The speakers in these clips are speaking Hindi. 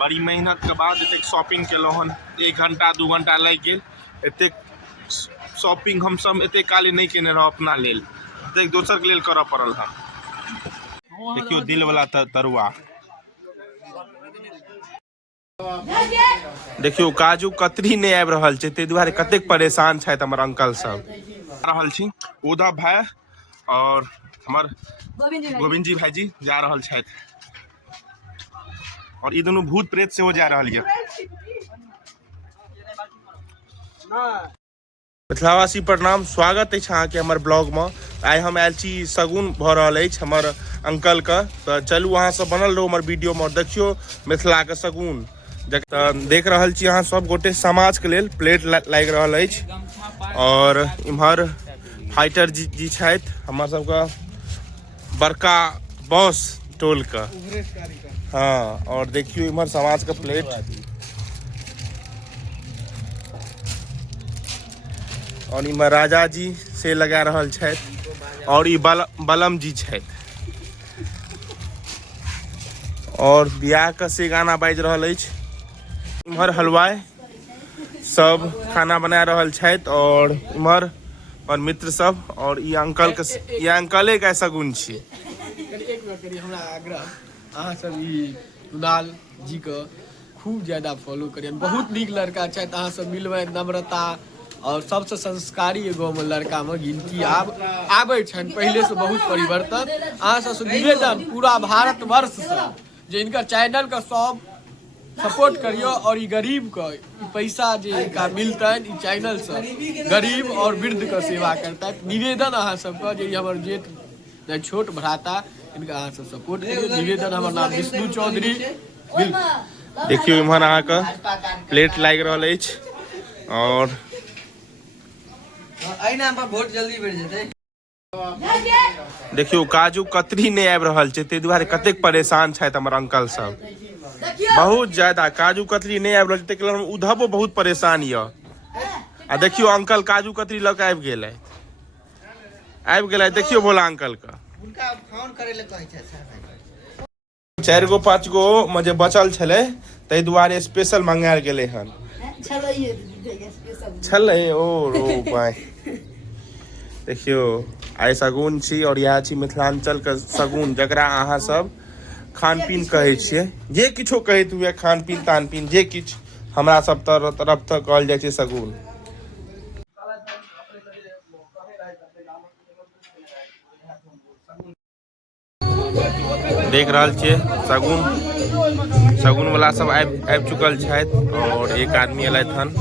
बड़ी मेहनत के बाद एतेक शॉपिंग केलहुँ हन। 1 घंटा 2 घंटा लग गेल। एतेक शॉपिंग हम सब एतेक काले नहीं केने रहो अपना लेल, एतेक दोसर के लेल करऽ पड़ल हन। देखियो दिल वाला तरुआ। देखियो काजू कतरी नहीं आबि रहल छै, ताहि दुआरे कतेक परेशान छथि हमर अंकल सब। आ रहल छी उद्धव भाई और हमर गोविंद जी भाईजी जा रहल छथि, और ई दोनों भूत प्रेत से हो जा रहल है। मिथिलावासी प्रणाम, स्वागत है अहाँके हमर ब्लॉग में। आइ हम आयल छी शगुन भ रहल अछि हमर अंकल के, तो चलू अहाँ सब बनल रहू हमर वीडियो में, देखियो मिथिला के शगुन। देख रहल छी अहाँ सब गोटे समाज के लेल प्लेट लागि रहल अछि, और इम्हर फाइटर जी छथि हमर सबके बड़का बॉस टोल का। हाँ, और देखियो इम्हर समाज का प्लेट, और इम्हर राजा जी से लगा रहल छथि, और ई बलम जी छथि, और बियाह का से गाना बाजि रहल अछि। इम्हर हलवाई सब खाना बना रहल छथि, और इम्हर और मित्र सब, और ई अंकल के, ये अंकले का शगुन छी। एक बार करिए हमरा आग्रह, अहाँ सब ई कुणाल जी के खूब ज्यादा फॉलो करिए, बहुत नीक लड़का छथि। अहाँ सब मिलबै, नम्रता और सबसे संस्कारी एगो में लड़का में गिनती आबै छनि, पहले से बहुत परिवर्तन। अहाँ सब निवेदन पूरा भारत वर्ष से जे इनका चैनल का सब सपोर्ट करियो, और ई गरीब के पैसा जे इनका मिलतन ई चैनल से गरीब और वृद्ध के सेवा करता। निवेदन अहाँ सबके जे हमर जेठ छोट भ्राता, इनका अहाँ सब सपोर्ट करियो। निवेदन, हमर नाम विष्णु चौधरी। देखियो इम्हर अहाँ का प्लेट लागि रहल अछि, और एहि नाम पर वोट जल्दी बढ़ि जेतै। देखियो काजू कतरी नहीं आबि रहल छै, ताहि दुआरे कतेक परेशान छथि हमर अंकल सब, बहुत ज्यादा काजू कतरी नहीं आबि रहल छै, ताहि लेल उद्धवो बहुत परेशान य। आ देखियो अंकल काजू कतरी लऽ के आबि गेलै, देखियो भोला अंकल का। उनका फोन करे ले कहै छै। 4 गो 5 गो में जे बचल छलै, ताहि दुआरे स्पेशल मंगायल गेलै हन। छलै ओ भाई, देखियो आइ शगुन छी, और यह छी मिथिलांचल के शगुन, जकरा अहाँ सब खान पीन कहै छियै। जे किछो कहैत हुए, खान पीन तान पीन जे किछु, हमरा सब तरफ से कहल जाइ छै शगुन। देख रहल छियै शगुन वाला सब आबि चुकल छथि, और एक आदमी एलथि हन।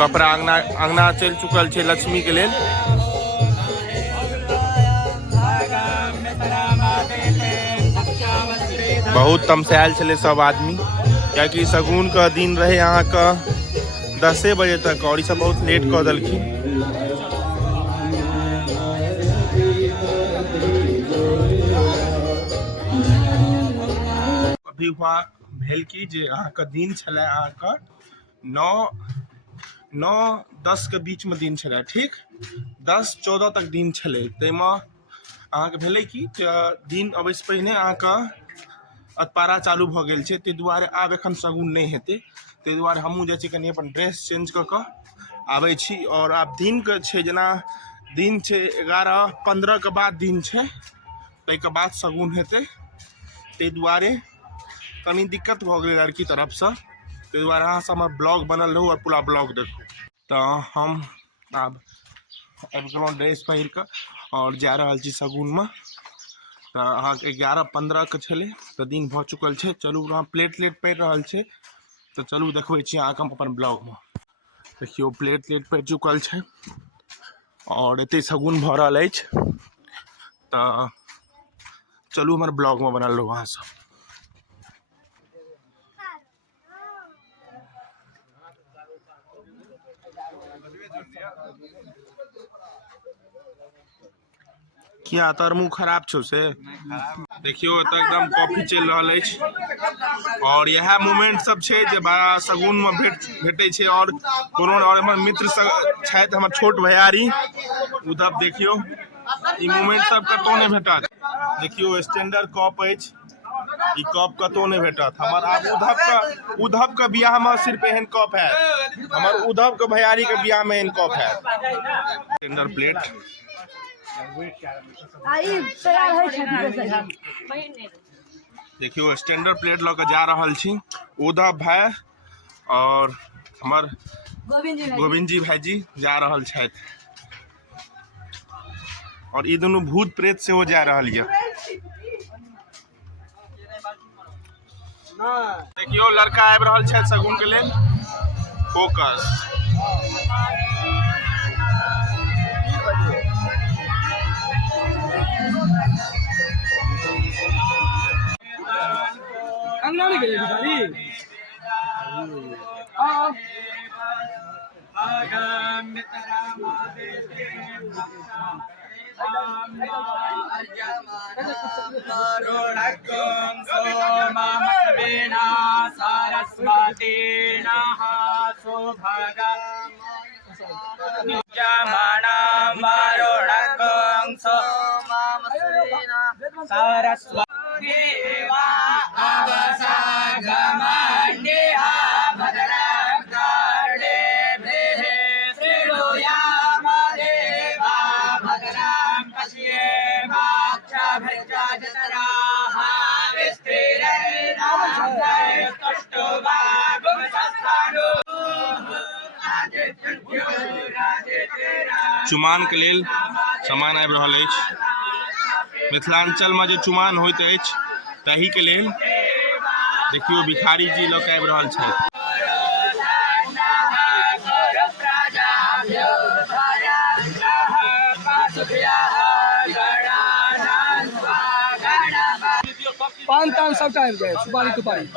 कपड़ा अंगना चलि चुकल छै लक्ष्मी के लेल। बहुत तमसायल छलै सब आदमी, कियाकि शगुन का दिन रहे अहाँ का 10 बजे तक, और ई सब बहुत लेट कऽ देलखिन। अभी हुआ भेल की जे अहाँ का दिन छलै, अहाँ का 9-10 के बीच में दिन छलै, ठीक 10-14 तक दिन छलै। ताहिमे अहाँके भेलै कि दिन अबै से पहिने अहाँके अतपारा चालू भऽ गेल छै, ताहि दुआरे आब एखन शगुन नहि हेतै। ताहि दुआरे हमहूँ जाइ छी कनि अपन ड्रेस चेंज कऽ कऽ आबै छी, और आब दिनके छै, जेना दिन छै 11-15 के बाद दिन छै, ताहिके बाद शगुन हेतै। ताहि दुआरे कनि दिक्कत भऽ गेलै लड़की तरफसँ, ताहि दुआरे अहाँ सब हमर ब्लॉग बनल रहू और पूरा ब्लॉग देखू। तऽ हम आब आबि गेलहुँ ड्रेस पहिर कऽ, और जा रहल छी शगुन में। तऽ अहाँके 11-15 के छलै, तऽ दिन भऽ चुकल छै। चलू अहाँ प्लेट पड़ि रहल छै, तऽ चलू देखबै छी अहाँके हम अपन ब्लॉग में। देखियो प्लेट पड़ि चुकल छै, और एते शगुन भऽ रहल अछि। तऽ चलू हमर ब्लॉग में बनल रहू अहाँ सब। किया तोर मुँह खराब छो से? देखियो तो एकदम कॉफी चल रहा है और यह मोमेंट सब छे जे बड़ा सगुन में भेटे छे और कोनो और हमर मित्र सब छथि हमर छोट भैयारी उधर देखियो ई मोमेंट सब कतौ नहीं भेटत। देखियो स्टैंडर्ड कप अछि, ई कप कतौ नहीं भेटत। हमर आब उधव का बियाह में सिर्फ एहन कप है, हमर उधव के भैयारी के बियाह में एहन कप है। स्टैंडर्ड प्लेट देखियो स्टैंडर्ड प्लेट लऽ के जा रहल छी उधव भाई और हमर गोविंद जी भाईजी जा रहल छथि और ई दोनों भूत प्रेत से हो जा रहल है। देखियो लड़का आबि रहल छथि सगुन के लेल। फोकस चुमान के लेल सामान आबि रहल अछि। मिथिलांचल में जो चुमान होइत अछि ताहि के लेल देखियो भिखारी जी लऽ के आबि रहल छथि। पान तान सबटा आबि जाए, सुपारी तुपारी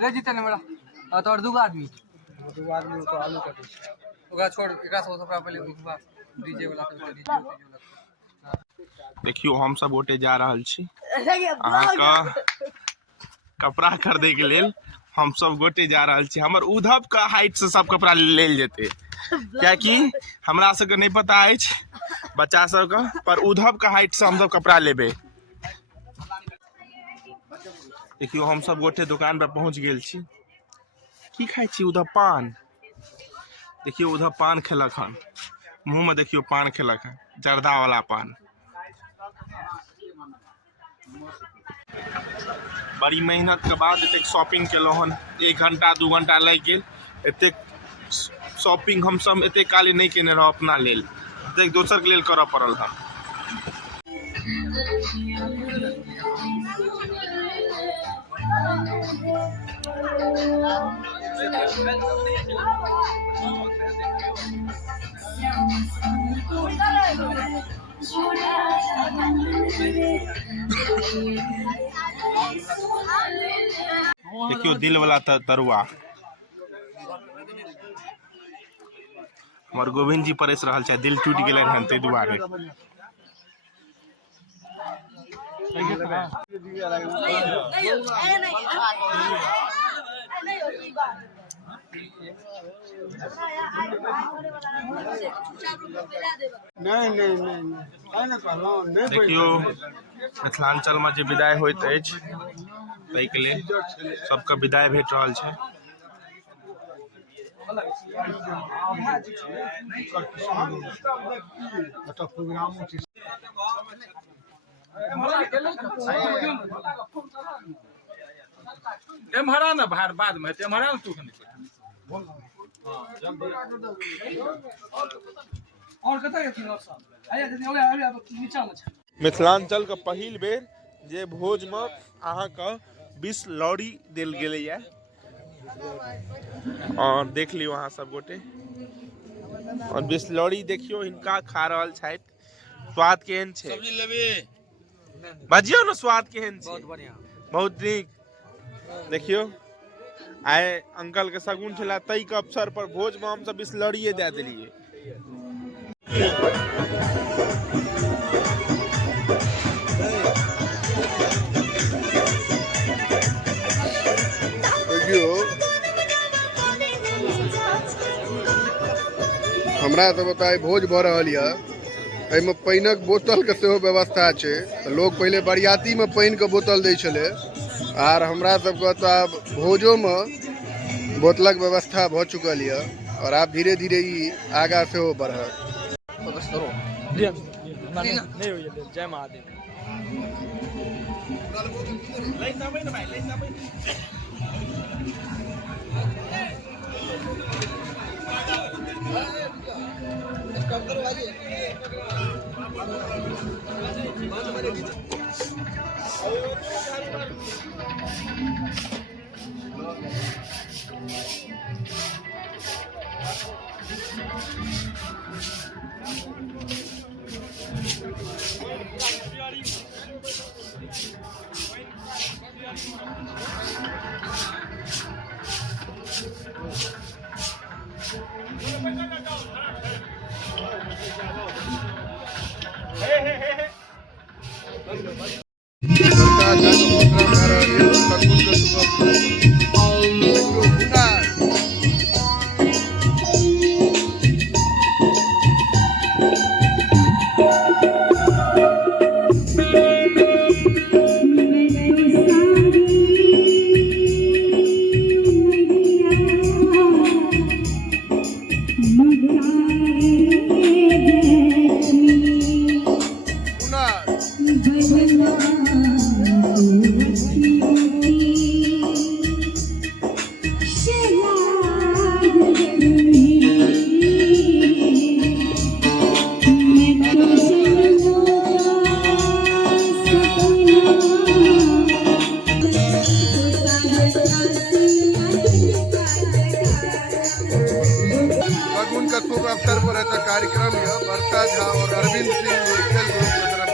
ले जीते ने मेरा तो और दूगो आदमी तो आलू का ओकरा छोड़ एकरा सब ओकरा पहले डीजे वाला सब डीजे देखियो हम सब गोटे जा रहल छी अहाँ का कपड़ा खरीदे के लेल। हम सब गोटे जा रहल छी। हमर उधव का हाइट से सब कपड़ा लेल जेते, क्या कि हमरा सबके नहीं पता अछि बच्चा सबके, पर उधव का हाइट से हम सब कपड़ा लेबे। देखियो हम सब गोटे दुकान पर पहुंच गेल छी। की खाई छी? उधव पान। देखियो उधव पान खेलक हन, मुंह में देखियो पान खेलक है, जर्दा वाला पान। बड़ी मेहनत के बाद एतेक शॉपिंग केलहुँ हन। 1 घंटा 2 घंटा लग गेल। एतेक शॉपिंग हम सब एतेक काले नहीं केने रहो अपना लेल, एतेक दोसर के लेल करऽ पड़ल हन। देखियो दिल वाला तरुआ हमार गोविंद जी परस रहल छै, दिल टूट गेलन हन तै दुआरे। देखियो मिथिलांचल में जे विदाई होइत अछि ताहि के लेल सबके विदाई भेट रहल छै। एम्हरा ना भार बाद में एम्हरा ना तू और कतय नीचा में मिथिलांचल के पहिल बेर जे भोज में अहाँ के 20 लौड़ी देल गेलै है और देख लियो अहाँ सब गोटे और 20 लौड़ी देखियो हिनका खा रहल छथि। स्वाद केहन छै? सब्जी लेबे बाजियो न, स्वाद केहन छै? बहुत बढ़िया, बहुत नीक। देखियो आइ अंकल के सगुन छला तई के अवसर पर भोज में हम सब 20 लौड़िए दे देलिए। हमरा सब बताए भोज भ रहल यऽ, एहिमे पानिक बोतल के सेहो व्यवस्था छै। लोग पहले बरियाती में पानि के बोतल दै छलै आर हमरा सबके तऽ आब भोजो में बोतलक व्यवस्था भ चुकल यऽ और आब धीरे धीरे ई आगा सेहो बढ़त। जय महादेव। अवसर पर ऐसा कार्यक्रम है वर्षा झा और अरविंद सिंह खेल ग्रुप की तरफ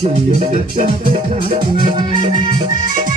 Thank you.